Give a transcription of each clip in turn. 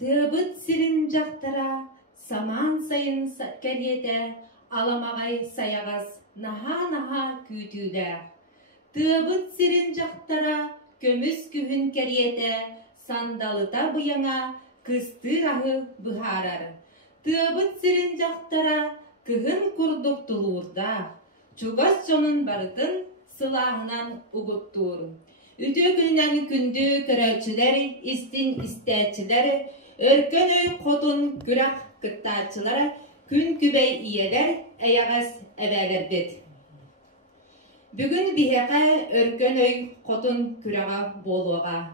Тыбыт сирин жақтара, саман сайын кәлеті, аламағай саяғас, наха-наха күтілі. Тыбыт сирин жақтара, көміс күхін кәлеті, сандалыта бұяңа, кыстыр ағы бұхарар. Тыбыт сирин жақтара, күхін күрдік тұлуырда, чугас жонын барытын сылағынан ұғыттуыр. Үтө күннен күнді көрәчілер, истин істәчілер, өркөн өй қотын күрақ кыттачылары, күн күбей иелер, әяғас әбәлер бет. Бүгін бихеқа өркөн өй қотын күраға болуға.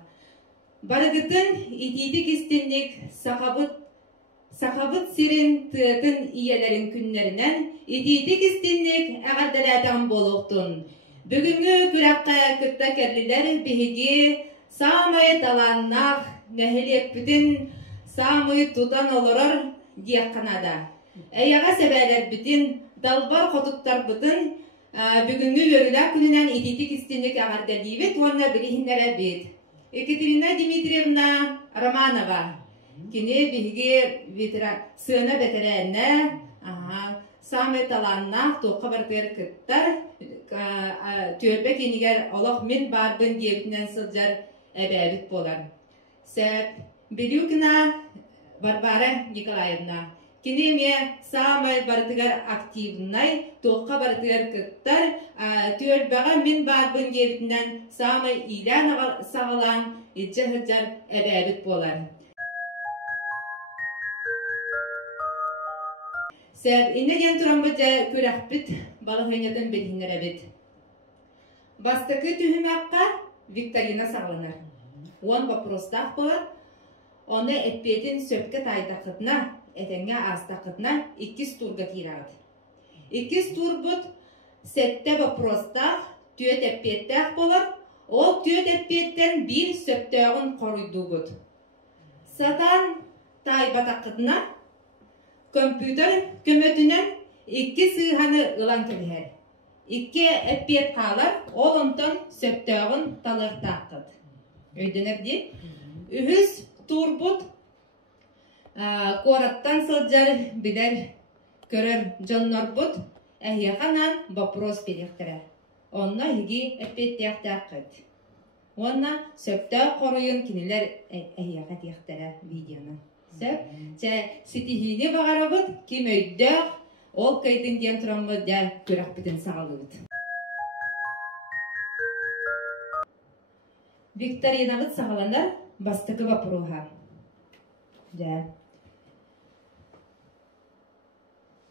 Барығытын итидік істіндік сақабыт сирин тыытын иелерін күнлерінен итидік істіндік әғаддалатан болуқтын. Бүгінгі күраққа күтті кәрлілер бігіге самай таланнақ нәхілек бүтін самай тұтан олырыр диаққанада. Әйяға сәбәлер бүтін далбар қотуттар бүтін бүгінгі өрілі күнінен идетік істенік ағарда дейбет, орна білігіндер әбет. Екатерина Дмитриевна Романова. Кені бігіге сына бәтірәні самай таланнақ тоққа бартығыр күттар түрбе кенігер олық мен барбын дебітінен сылжар әбәбіт болар. Сәп, Белюкина Барбара Николаевна. Кенеме самай бартығыр активнай тоққа бартығыр күттар түрбеға мен барбын дебітінен самай илән сағылан жығыджар әбәбіт болар. Сәп, иннеген тұрамбы жа көрәқпіт балығайнатын белгінер әбет. Бастықы түхімәққа Викторина сағыланар. Он вопростақ болар, оны әтпетін сөпкі тайтақытына, әтенге астақытына 2 турға тирағыд. 2 тур бұд сәтті вопростақ түйет әтпеттәқ болар, ол түйет әтпеттен бір сөптәғын қорыйду бұд. Сатан тайбатақытына компьютер көмөтінен 2 сыйханы ылан көлігер. 2 әппет қалар, ол онтан сөптәғын талар таққыд. Өйденер де, үхіз турбут қораттан сылжар білер көрір жоннор бұд, әйеқанан вопрос беректірі. Онна еге әппет тәқтәққыд. Онна сөптәғ қорыйын кенелер әйеқа тәқтірі видеоны. Сөп, сетихіне бағара бұд, кем өйдәқ, ол кайтын ден тұрамы да көрақ бітін сағалы бұд. Викторина бұд сағаландар бастықы вапыруға.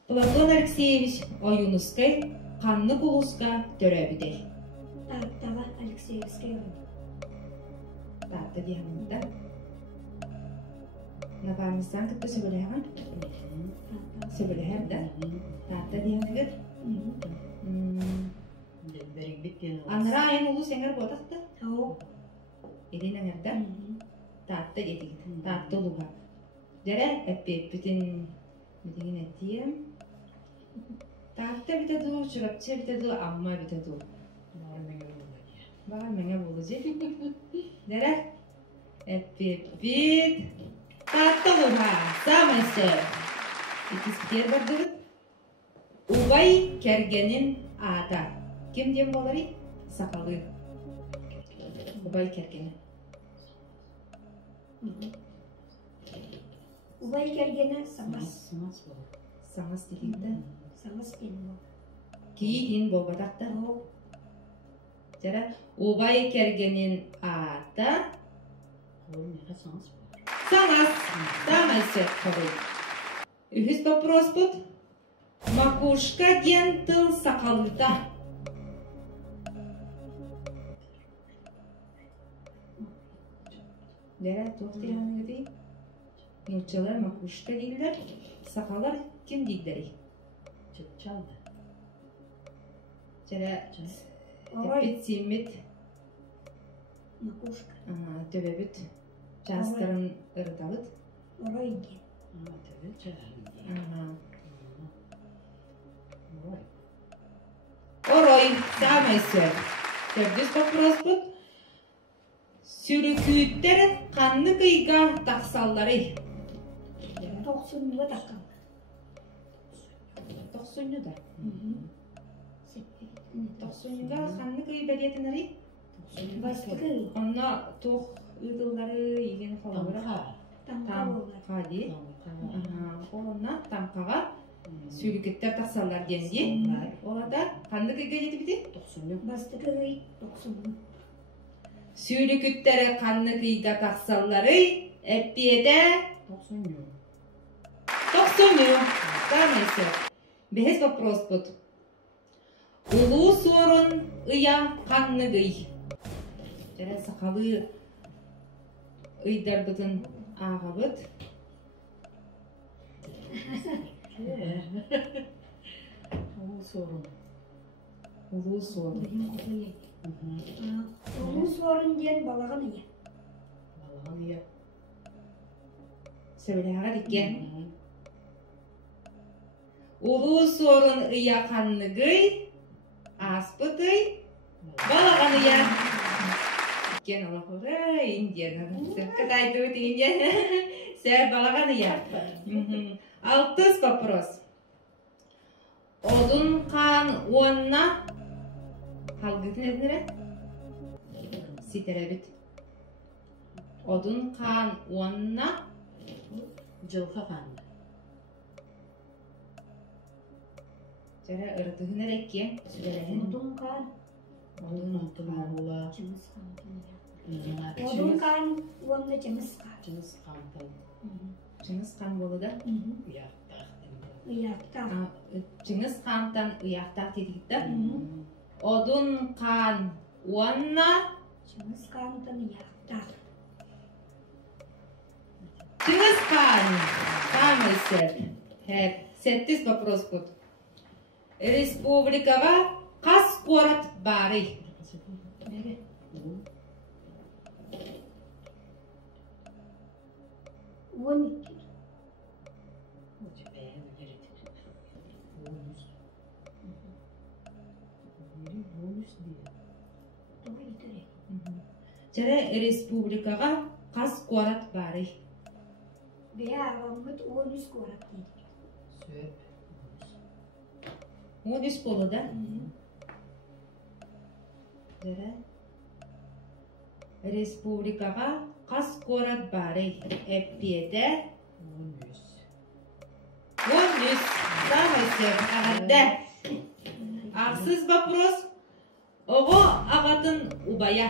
Платон Алексеевич Оюнускай қанны құлысқа түрі бідей. Тағы Алексеевскай ұрын. Татты деймін. Напарныстан күтті сөбіліған? Сөбіліғер, да? Татты деймін. Аныра айын ұлы сеңер бодақты? Еден әңерді? Татты едігід. Татты ұлыға. Дәрі әппет бүтін бүтін әттейім. Татты бітеді, шұрапчы бітеді, амма бітеді. Бағар мәңе болы же. Дәрі әппет бит. Татты ұлыға. Самай сөп. Екіспер бардығыд. Убай кәргенін ата. Кемден болар ек? Сақалы. Убай кәргені. Убай кәргені саңас. Саңас дегенді. Саңас пен бол. Кейін болбадақта. Жара, убай кәргенін ата. Саңас. Самай сөп қабыл. Үхіз вопрос бұд. Макушка ден тыл сақалыта. Дәрі тоқты яны дей. Нұрчалар макушка дейлер. Сақалар кем дейдері? Çaldı. Жәрі әппет семет. Макушка. Төбәбіт. Жастарын ұрытабыт. Орой ген. Ama tabii çaldı. Орой, самай сөп. Төрдіс вопрос бұд. Сүрікүйттер қанны кыйға тақсаллары. тоқсуннуга таққан. Тоқсунну да. Тоқсуннуга ханны кый бәлетінәрі? Бастықы Онна тоқ ұйдылары еген қалабыра? тамқа болар. Қади. Онна тамқаға сүйрікеттер тақсалар денде. Олада ханны күйге жеті біді? Бастықы тоқсунну. Сүйрікеттері ханны күйге тақсалары әппеде Тоқсунну. Дамайсы. Бехес вопрос бұд. Улу сорын ұя қанны гый. Жара сақалы ұйдар бұдын аға бұд. Улу сорын. Улу сорын. Улу сорын ден балағын ие. Балаған ие. Сөйлеға дикен. Улу сорын ұя қанны гый. Аспыты балаған ұя. Кен Аллахура индияна. Кытайды өтігінде. Сәр балаған ұя. Алтыз вопрос. Одын қан уанна қалғытын әдінірі? Ситер әбіт. Одын қан уанна Жылқа қанды. жара ырдығын әрекке сүрелерін. Odun kan, Onun tımağıla. cımız kan. Cımız Odun kan, onda cımız kan. kantan. Жыңыз қан болу да? Uyaktaq. Uyakta. Жыңыз қантан ұяқтақ дедікті. Одын қан уанна Cımız kantan uyakta. Жыңыз қан. Самый сәт. Сәттіз вопрос бұд. Республикаға қас қорат бары. On Жара республикаға қас қорат бары. veya ağamıt 13 korak değil. Söp. 13 болу да? Жара республикаға қас қорат бары. Әппеде 13. Самый сәт. Ағадда. Ақсыз вопрос. Оғы ағатын убая.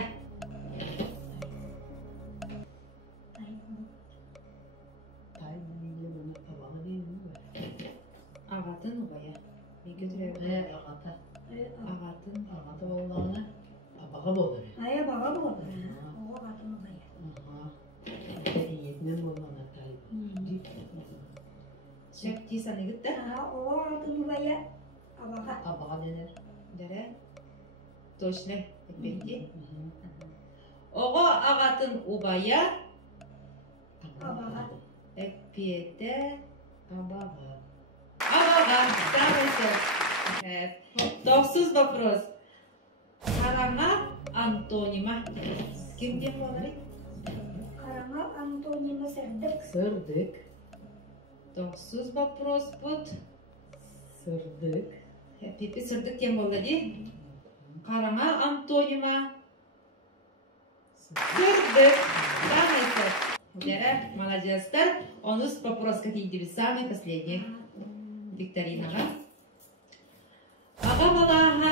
Ағатын убая. Неге түрәуі? Ағата. Ағатын. Ағата болғаны абаға болды. Aya bağa bu olur. O kadın oraya. Етмен болғаны тайып. Сөп тейсаны күтті? O kadın oraya. Abağa. Абаға денер. Дәрі. Точно. Әппенде. Оғы ағатын убая. Abağa. Әппеде. Абаға. Абаға. Самый сәт. 9 вопрос. Қарама антонима. Кімден болары? Karama Antonima serdik. Сырдык. 9 вопрос бұд. Сырдык. Пепе сырдық тем болды де. Қарама антонима. Сырдық. Самый сәт. Дәрі, молодецтар. 10 вопроска дейді. Самый последний. Викторинаға. Аға балаға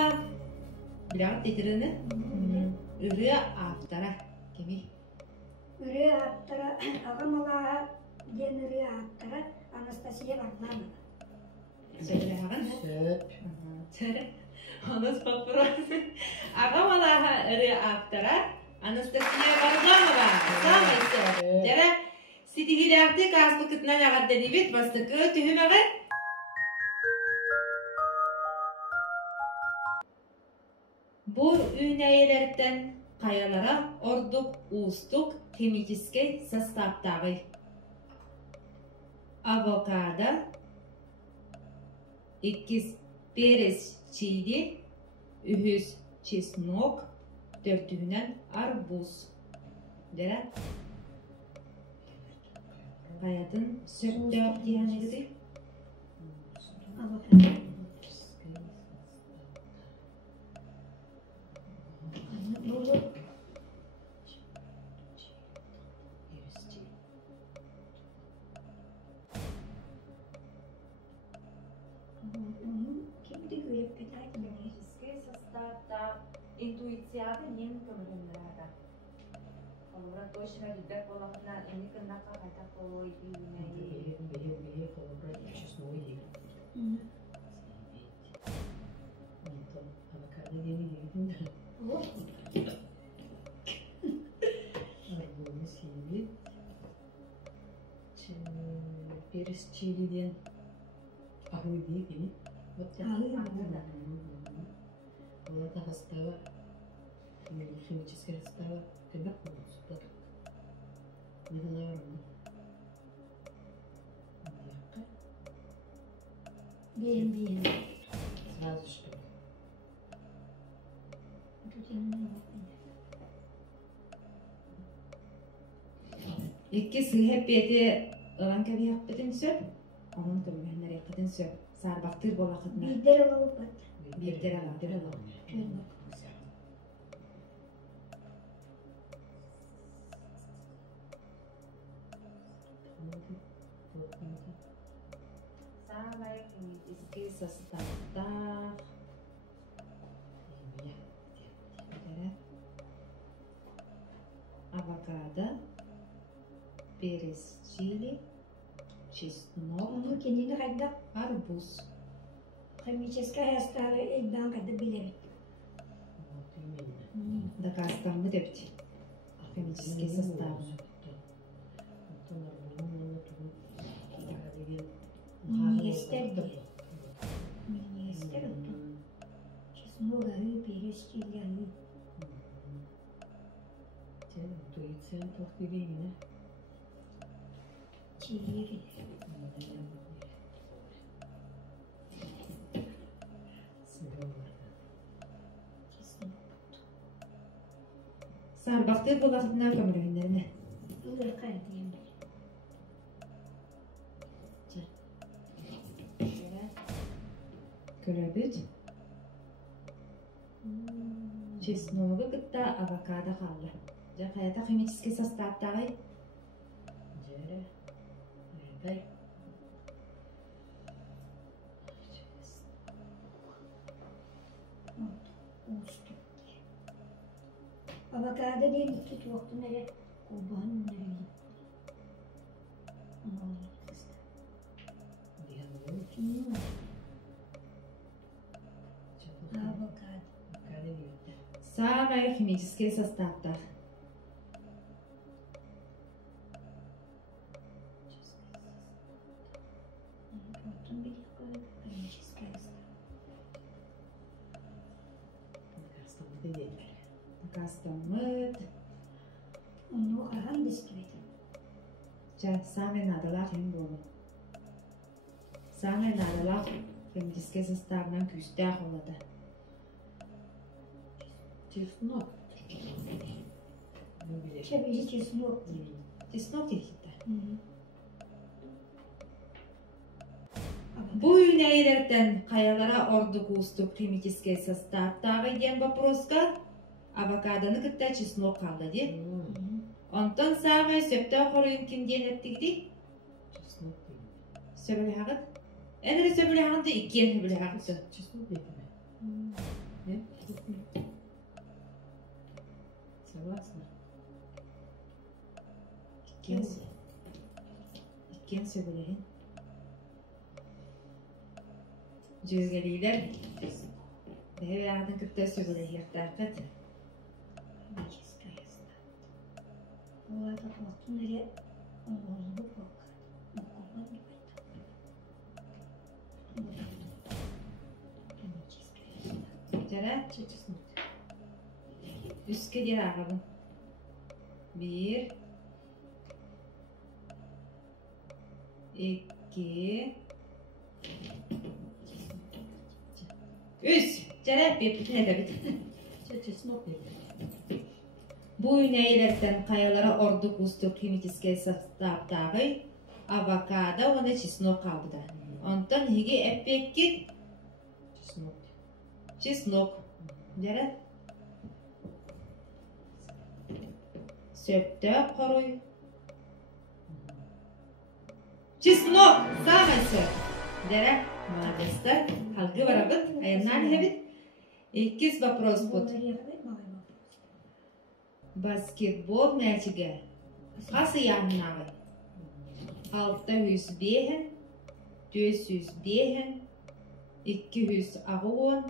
білағыт детіріні үрі автора кемей. Ürü attıra. Ağamağa den ürü attıra. Anastasia Varlamova. Сөйлі ағын? Söp. Сәрі. 10 вопрос. Аға балаға үрі автора Анастасия Варламова. Самый сәт. Дәрі, сетігіліғді қаспы күтінен ағадды дебет бастықы түхім ағы? Бұл үйнәйелерден қаялара ордық, уыстық, химический составтағы. Авокадо, 2 перес чили, 3 чеснок, 4 арбуз. Дәрі? Каятын сөттөк диянеди. Авокадо. Болу. Kimdi görüp petak mı? Химический составта интуицияды нем көмөрүнөрада. Олора точно билбек болакына эми кыннакка кайта кой иймеги. Беге колобрать честной дейді. Антон, авокадо дені дейдің да. Арбуны сейбет. Перес чилиден. Ахуй дейді. Олата состава, химическая состава, когда полностью. Не наверное. Bien. Сразу что? Тут я не Икки сыйхеп бети ылан кебиякпытын сөп, онун көмөһүнөр якытын сөп. Сарбактыр болакытына. Бидер алып бат. Биирдер ала. Самый химический состав. Авокадо, перец чили, чеснок, Onu kendini kayda арбуз. химическая состава elden kayda bilemez. Вот именно. Доказанмы депти. Химический состав. Министр чеснок аю, перец чили аю. Интуиция повторения. Чили. Чеснок. Сарбактыр болакытына көмөрүнөрүнө. Ылыр кайдыйм. Көрөбүт. Чесногу кытта авокадо калды. Жа кайта химический составтагы Джере. Дай. Ustu. Avokado diye iki tuvaktı nere? Kurbanın nereye? Allah'ım kızdı. Диагноз. Avokado. Авокадо дейді. самый химический составтар. Потом бери химическое состав. Лекарство дейді. Доказанмыт. Onu kahan distüvet. Жа самый надалах хим болу. Самый надалах химический составынан күстәк олады. Чеснок. Ну, билет. Çevici çeснок. Чеснок дейхитте. Avokado. Bu üneylerden kayalara ordu kustuk химический составтагы ден вопроска авокадоны кытта чеснок калды ди. Онтон самый сөптө коруйун ким ден эттигди? Чеснок дейді. Сөбөлөгөт. Энери сөбөлөгөт иккен сөбөлөгөт. Чеснок дейді ме? Нет? Согласна? Иккен сөбөлөгөн. Жүзгелилер. Бәбәгәдән кытта сөбөлөгөт. Химическое состав. Олар да туvaktı nere? Allah'ım bak. Kurban gibi. Химическое состав. Жара Чеснок. үскө дер агабын. 1 2 3 жара бепитine de bit. Чеснок дейді. Bu üneylerden kayalara ordu kustuk химический составтагы авокадо, оны чеснок кабыда. Онтон хиги эппеккит Чеснок. чеснок. Дәрә? Сөптө коруй. Чеснок! Самый сөп. Дәрә? Молодецтар. Халгы барабыт. Аяннан хебит. Иккис вопрос бут. Баскетбол мәчіге. Қасы яғынағы? 600 бейін, 400 бейін, 200 ағуын,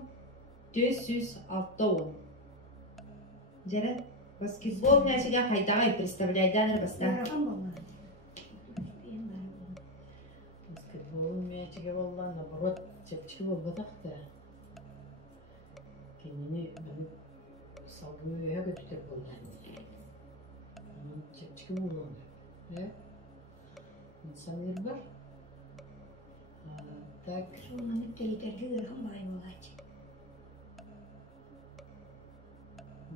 400 алтауын. Жәрі, баскетбол мәчіге қайдағай представляйданыр баста? Баскетбол мәчіге болған, наоборот, чепчігі болбатақты. Кенені мәні салғы өйе көтітер болған. Чепчігі болған. İnsanlar var. Так. Şunun teyiterci ırkın bayım olacak.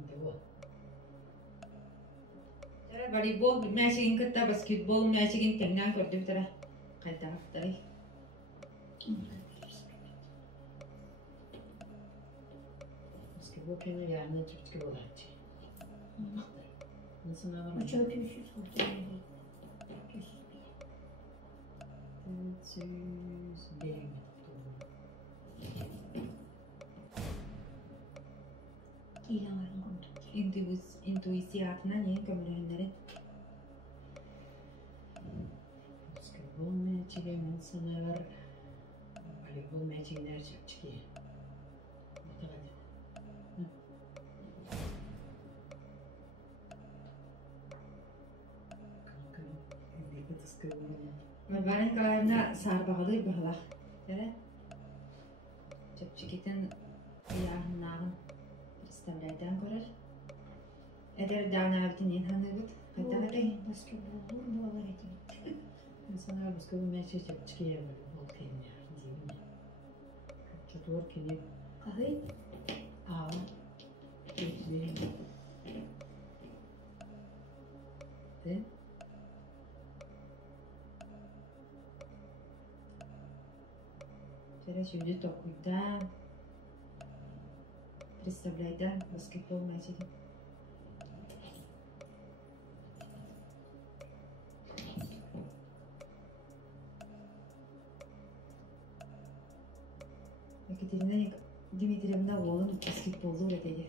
Devo. Волейбол мәчігін кітті, баскетбол мәчігін тәңнен көрдім тәрі. Қайта қақтары. Basketbol kene yani çiftçi olacak. Nasıl ne var? O çok düşük sorduğunu. 400 beyim. İlanların koyduk. Intuisiyatına neyin kömüründері? Basketbol мәчіге мен санар. Волейбол мәчігінер çiftçi. Отағады. Әлдегі тұскы болуын. Мәбәрін қаларына сарбағылы бағылақ. Дәрі? Чөпчікетін яғынағын представляйдан көрір. Әдер дағына әбітін ең ханы бұд. Қайта қайтай? Basketbol olur mu olur etim? Ben sana basketbol мәчі çiftçiye волейбол кейінер. Деймін. Çatılır kene Kahve? ağa. Gözleri. De. Дәрі сөйді тоқуйдан представляйдан баскетбол мәчігі. Екатерина Дмитриевна олын баскетболды өретеді.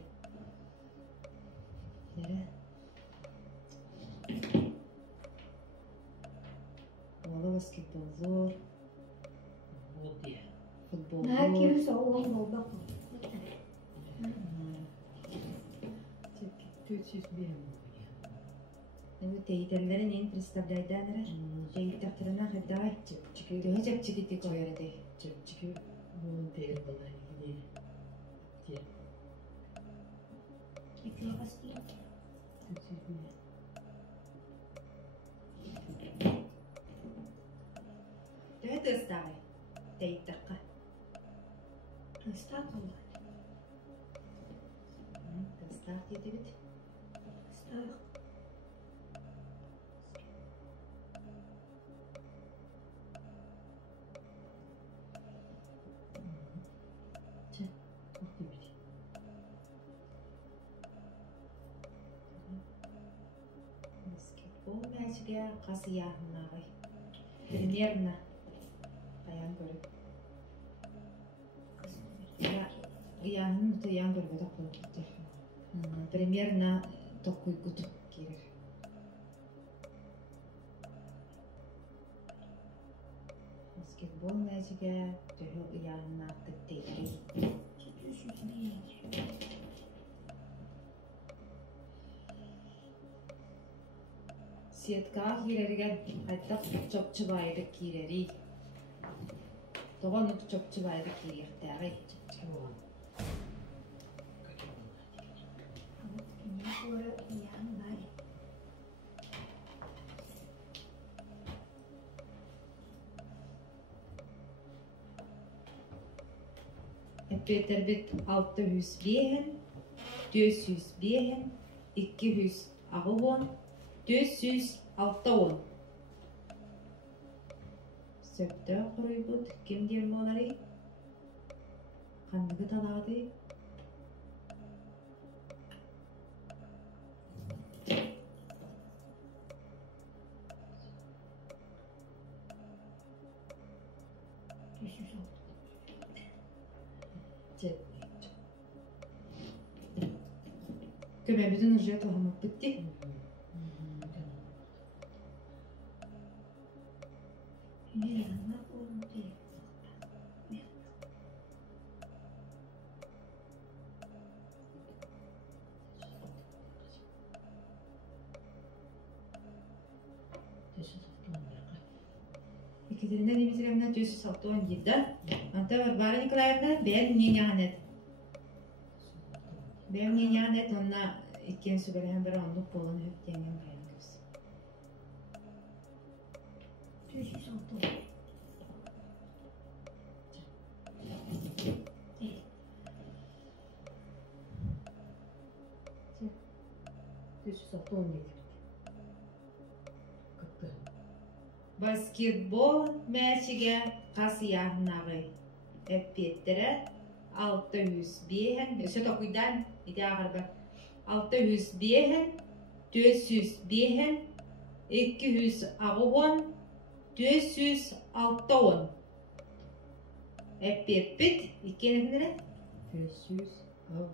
Дәрі. Олы баскетболдыр, Bol diye. Ne футболдыр. kimse oğlum olmak mı? 400 beyim. Тейдерлерін ең представляйданыры. Жайттақтырына қайдағай. Дөғі жапчикеті көйерді. Çiftçi bunun değeri dolayı gidiyor. Diye. Ekmeğe bastırıyor. 400 beyim. Дөғі тыстағы. Тейттаққа. Istak mı? Тыстақ деді біт. Istak. Çok iyi. Баскетбол мәчіге қасы яғынағы. Примерно. Қаян көріп. Яғын тұян көріп өтіп қойып. Примерно тоқуй күтіп керір. Баскетбол мәчіге түхі яғынақ күттейді. 400 lira. Сетка кирерге қайттақ чопчы байды кирери. Тоғанық чопчы байды киректәғи. Çiftçi olan. Ne sonra yan var. Peter bit 600 behen, 400 behen, 200 ağıvon, 400 altavon. Söptö kuruybut kim diyen bolary? Kandygy talady? Düşüş oldu. Cep. Kömebizin ırjıya tohamak bitti. Ne yanmak oldu değil. İkisinden imizlemden tüsü sattı 17'den. Anta var Bara Nikolaevna ben Nyenyanet. Ben Nyenyanet onna ikinci bölüm bir onluk bolun hep dengem kaynağı. Düşüş oldu. Tüsü sattı 17. Kıttı. Basketbol maçıga qasıyahnagı epettere 600 bihen öse okuydan ide ağırbar 600 bihen 400 bihen 200 ağıvon 400 altavon epepet ikeneknere 500 avdo.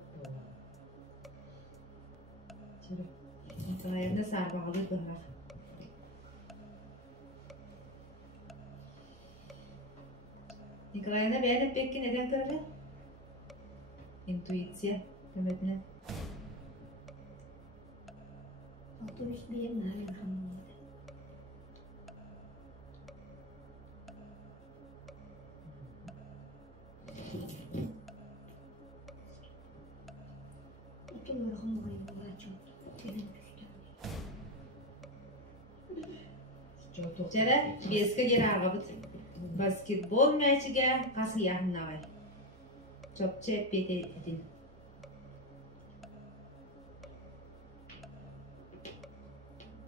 Çere. Nikolaevna sarbağılı bırak. Nikolaevna beğenip peki neden kırdı? İntuisiya, hürmetine. Otobüs bir yerin hali kalmadı. Oturuyor hamurayı buraya çok. Senin düştü. Çoğu Jere beske yer ağabıt. Basketbol maçıga qasıyahnagı. Çopça epet edin.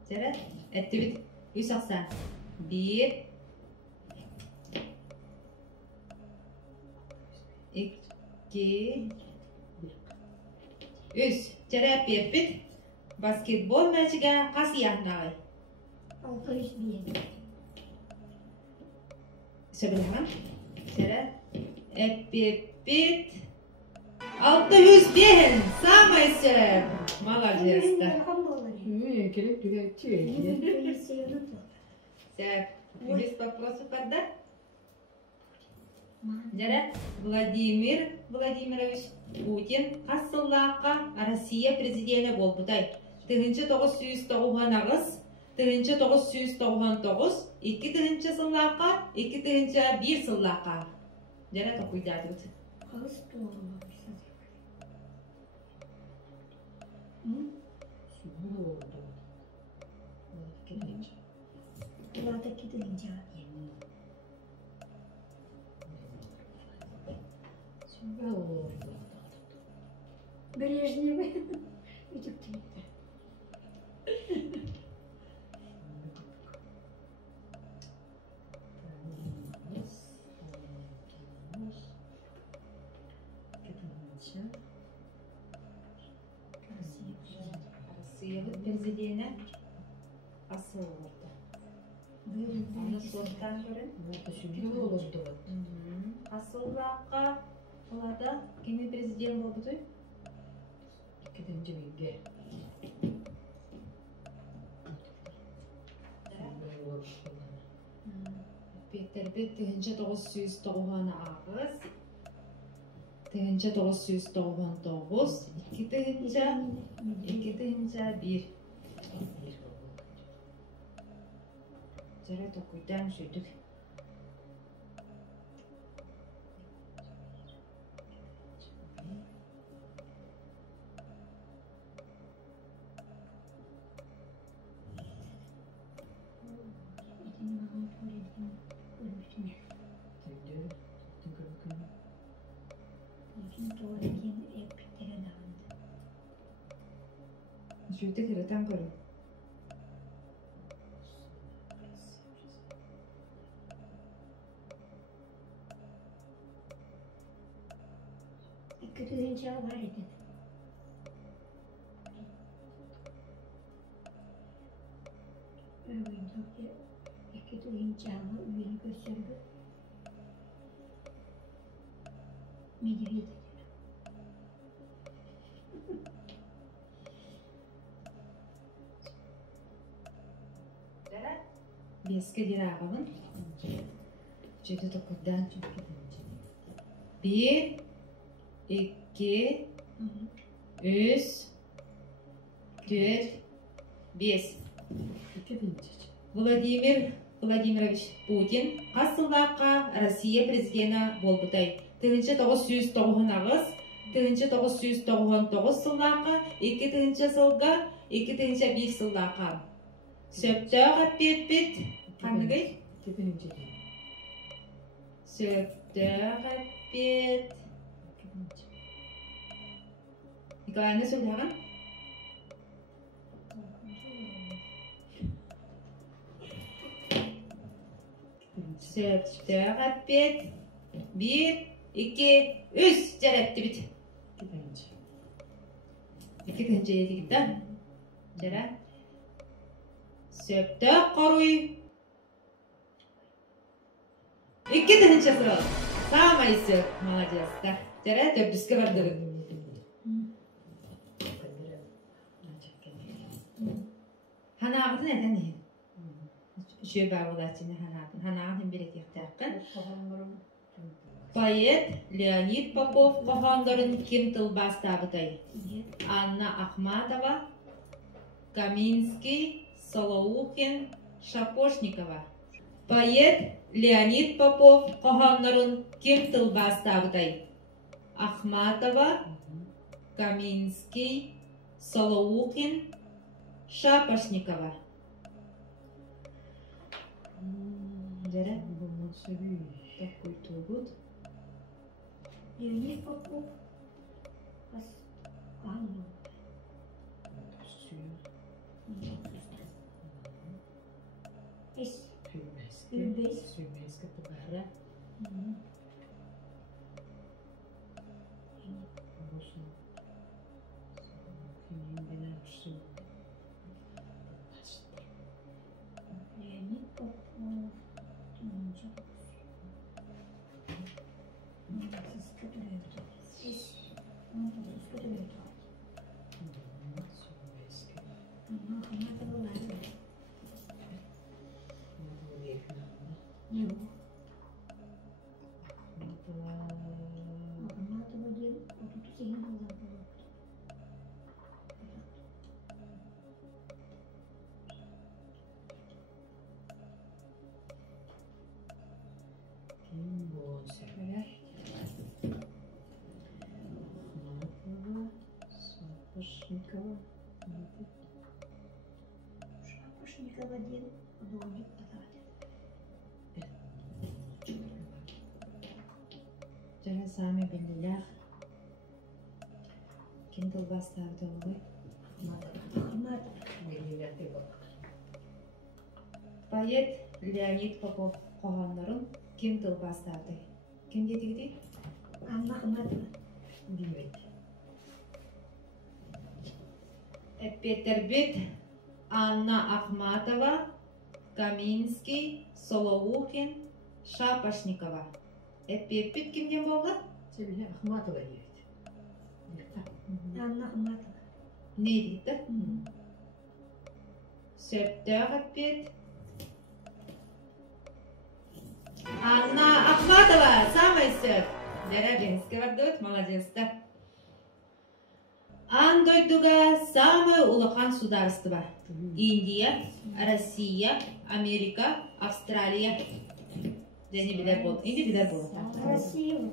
Jere ettibit 190. 1 2 3 Jere epet basketbol maçıga qasıyahnagı. Otobüs bir yerin. Sebelah, Jere epet 600 bihen sama isere. Молодец. Керек түгел түйе. Так, есть вопросы тогда? Жара Владимир Владимирович Путин Ассаллаqa Россия президенті болбутай. Тыгынчы 999, тыгынчы 999, 2 тыгынчы сыллаqa, 2 тыгынчы 1 сыллаqa. Жара токуйдатыт. Ağız doğru. Su oldu. Gelince. Burada gidince. Su oldu. Брежневы. Видите, Россиялы президенті асыл oldu. Onu soğuktan görün. Su oldu. Asıllıqqa olada kimi prezident oldu? İkinci bilgi. Peter Bit tığınca 990 ağız. Tığınca 999. 2 tığınca 1. Jara tokuydan sürdük. Sürdük hırıtan koyun. çağı var idi. Öğündeki iki tüyün çağı üyeni gösterdi. Mediviyet ediyor. Беске дирағымын. Жеті тұқырдан çok gidince. 1, 2, 3, 4, 5. Владимир Владимирович Путин Асыллаққа Россия президенті болбытай. 1999, 1999 сыллаққа, 2000 сылға, 2001 сыллаққа. Сөптөға пеппет, қандығай? Сөптөға пет. Николайны сөйлеген? Сөптөға пет. 1, 2, 3 жаратты бит. 2 едігітті. Жара. Сөпті қоруй. 2 сұрау. Самай сөп. Молодец. Жара, төпіскі барды. Ханағытын әден ең. Шөй бағылатыны ханағытын. Ханағытын берек ектәққін. Поэт Леонид Попов қоғамдарын кем тыл бастабытай. Анна Ахматова, Каминский, Солоухин, Шапошникова. Поэт Леонид Попов қоғамдарын кем тыл бастабытай. Ахматова, Каминский, Солоухин, Шапошникова. Жара? Такой тугут. Леонид Попов. Анну. Sürmezke tıbara. Olsun. Kendine şu. Leonid Popov. Шапошникова ден художник подаватель. Жара сами білділер. Кем тыл бастарды олай? Поэт Леонид Попов қоғамдарын кем тыл бастарды? Кем деді? Анна Ахматова. Петербит, Анна Ахматова, Каминский, Солоухин, Шапошникова. Пеппит кімден болды? Сәбіле Ахматова дейді. Анна Ахматова. Не дейді? Сөптөға пет. Анна Ахматова, самый сөп. Жара Бенске барды, молодец-та. Андойдуга самый улахан сударство. Индия, Россия, Америка, Австралия. Дени билер бол. Инди билер бол. Россия.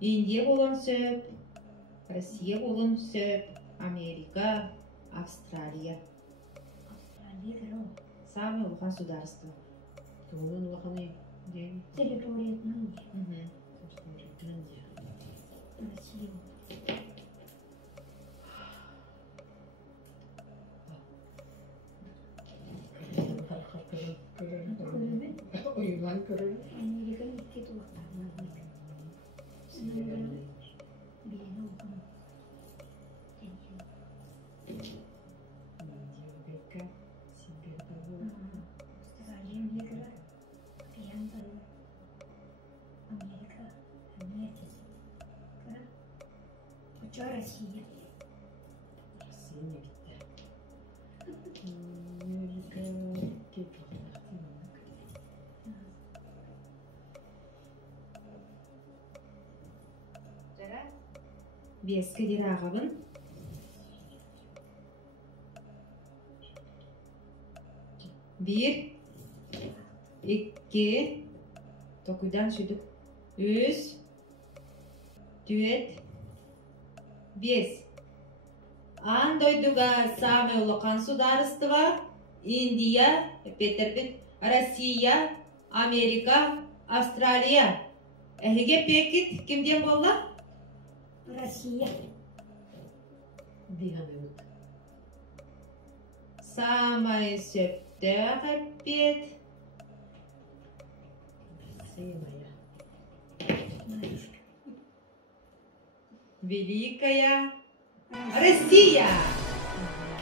Индия болон сөп, Россия болон сөп, Америка, Австралия. Австралия. Самый улахан сударство. Onun ulaqanı deyil. Территориятынан Россия. Россия. Uyuman körü. Американың икки туақтан. Ço Россия. Россия ne gitti? Amerika gitti. Жара беске дер ағабын. Bir, iki, токуйдан сүдік. Үз, дүет, бес. Андойдуга саме улақан сударыстыва, Индия, Петербит, Россия, Америка, Австралия. Әхеге пекит кімден болла? Россия. Диған өт. Самай сөпті ғаппет. Россия моя. Великая Россия.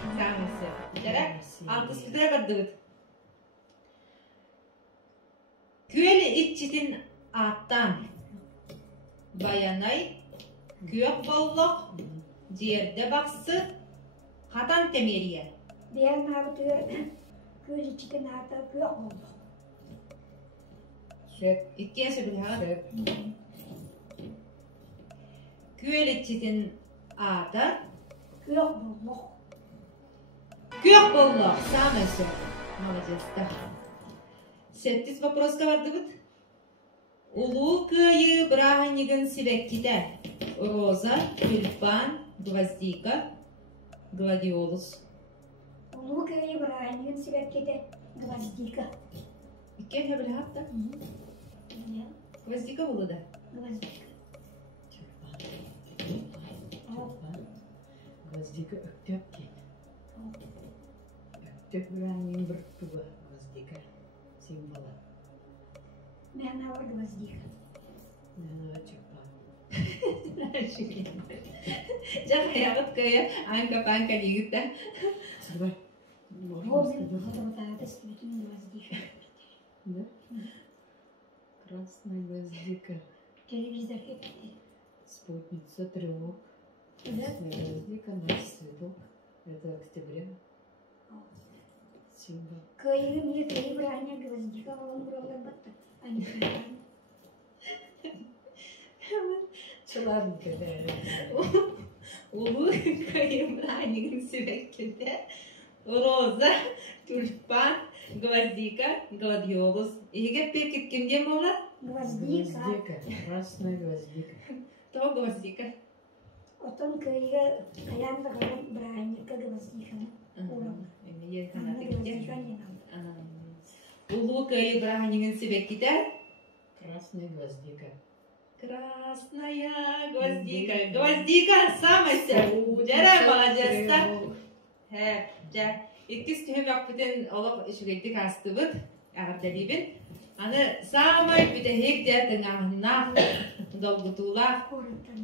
Самай сөпті. Жара, алты сүтірі бардығыт. Көл итчетін аттан баянай, көк боллық, жерді бақсы, қатан темерия. Diğer nabıtıyor. Köz içiken ata yok oldu. Söp. Иккен сөбіл ға. Söp. Көл итчетін аты, Yok oldu. көк боллық. Самай сөп. Молодец, да. Сеттіз вопроска барды бұд. Улу күйі браханигін сибеккіті. Роза, тюльпан, гвоздика, гладиолус. Ulu köyü bırakın sürekli gvazdika. Иккен сөбіл хапта. Ya, Гвоздика болу да. gvazdika. Tülpan. Gvazdika öktök ki. Öktök bilen bir tuba gvazdika. Simbola. Ben var gvazdika. Ne tülpan. Жақа яғыт көйі анка панка дегітті. Sırbay. Возле фотоаппарата стоит гвоздика. Да? Красная гвоздика. Телевизор хепти. Спутница, тревог. Да? Красная гвоздика, наш цветок. Это октября. Символ. Köyü niye köyü bırakın gvazdika olan buralar battı. Aynı köyden. Çılar kadar. Улу көйі браханигін сибеккіті. Роза, тюльпан, гвоздика, гладиолус. Еге пекет кімден болла? Gvazdika. Гвоздика. Красная гвоздика. То гвоздика. Otan köyü ayağında kalan bırakın gvazdika. Улу көйі браханигін сибеккіті. Красная гвоздика. Красная гвоздика. Гвоздика самайся. Жара молодец-та. Жа. Иккис түйім яқпытын олық үшігейді касты бұд. Ағырда дейбін. Аны самай бүті хек дәрдің ағына долгутула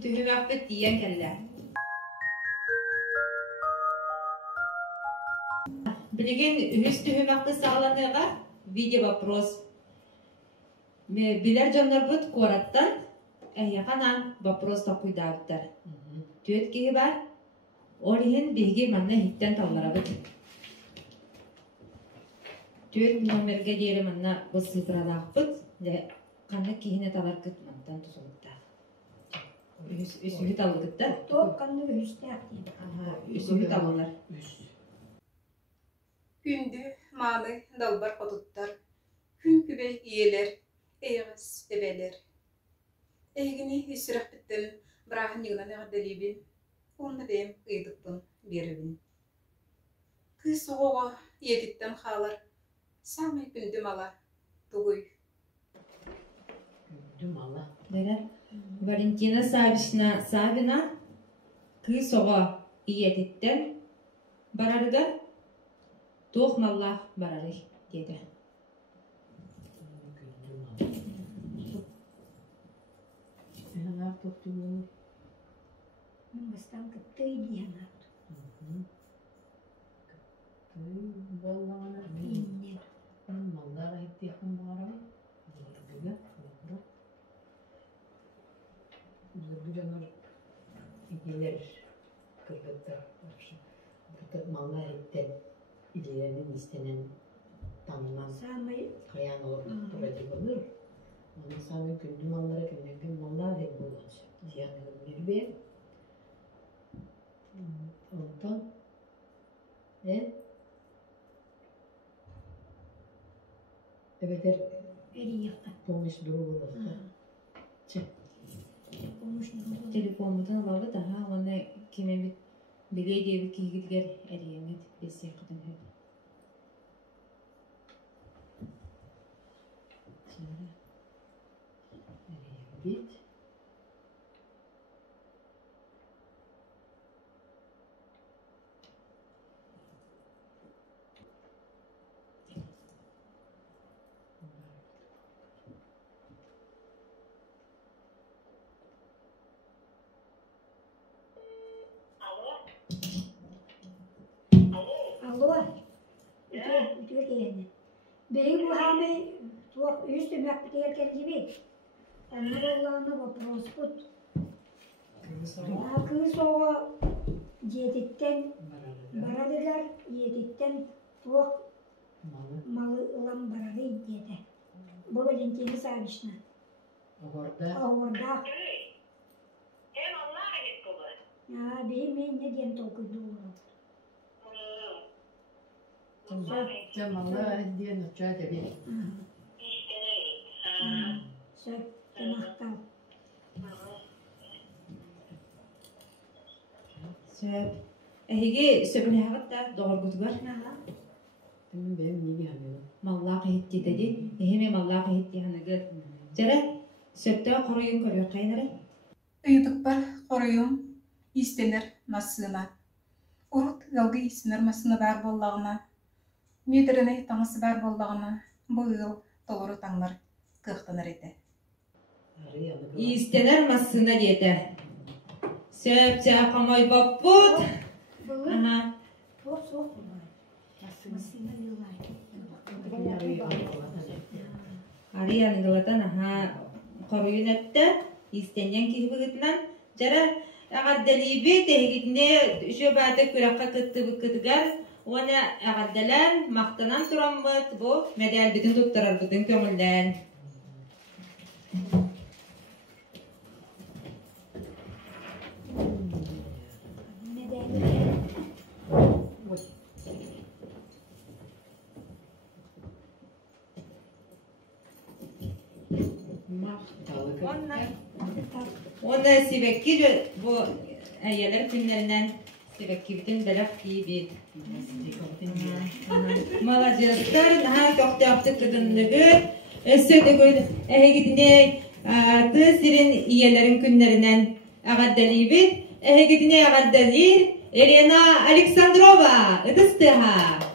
түйім яқпыт дейен кәлі. Білеген үз түйім яқпы сағаланыға видео вопрос. Білер жонлар бұд қораттан әйяқанан вопрос тақуйдағыттар. Түйет кейі бар, олығын бейге манна хиттен таллара бұд. Түйет номерге дейірі манна бұл сыпырадақ бұд, қанны кейіне талар күт мантан тұсылыттар. Үсігі талыдықта? Top kanlı üstte yaptım. Үсігі талылар. Күнді маны далбар қотуттар, күн күбей иелер, эйгіс эбелер. Эйгіні үсіріқ біттім, бірағын егінен әғделейбін, онды бәйім ұйдықтың берібін. Кыз оғыға едіттен қалар, самай күнді мала, тұғый. Күнді мала. Валентина Савина кыз оға иетіттен барарыға тоқ малла барары деді. Hemen topluyor. Bastan kıttı diyen yaptım. Vallahi İndir. vallahi hep yakın var. Burada. Burada canlar İkiler kırgıtlar. Kırgıt malla etten ilerinin istenen tanınan Самый kayan olup duracak olur. Ama sami gündüm mallara günden mallar hep bulunsun. Ziyanı bir bir. Ondan evet переехал. помощь другу Çık. Помощник. Telefonumdan alavı daha onu kime bir biley diye bir kihgidger eriyemet desek kadın hep. Bit. Алло. Ütür geldi. Benim bu hami tuğ üstüme biterken gibi. Allah'ına вопрос bu. Kız o yedikten baradılar, yedikten tuğ malı olan baradı yedi. Bu Valentina Savishna. Orada. Ya benim ne diyeyim tokudu. Zamanla diye nöçer de bir. Söp, kenaktal. Söp. Ehigi söpüne hatta doğru kutugar. Benim ne diyeyim? Mallaq hitti dedi. Ehime mallaq hitti hanıgır. Jara söpte koruyun körüyor kaynarı. Ыйытыкпар хоройум истенер массыына. Урут ылгы истенер массыына бар боллагына. Метріне таңысы бар боллагына. Бұл толору таңлар кыhtанар ете. İstener masına diyete. Söpçe akamay bapput. Aha. Soğuk var. Masina yıllar. Ariyan gılatan aha. Koruyun ette. İstenyen kihbigitinden. Jara agadalibi tehgitine şöbade kürakka kıttı bıkkıtıgar. Ona agaddalan maqtanan turamıt bu. Medal bütün tutturar bütün kömülden. Neden? Ona sivekki bu ayyalar günlerinden sivekki bütün belak gibi. Malacılıklar daha çok yaptık kadınlığı. Söyle böyle gidine tesirin iyelerin günlerinden agaddalibi gidine agaddalir Elena Alexandrova ıdıstıha.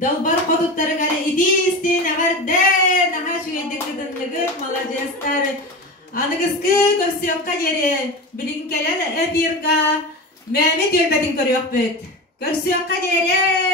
Dalbar kodutlarıgara idistin agardan aha şu yedik kıdınlıgıt malajestар. Anıgıskı görsiyokka yeri bilinkelen efirga Mehmet yölbetin görüyor büt. Görsiyokka yeri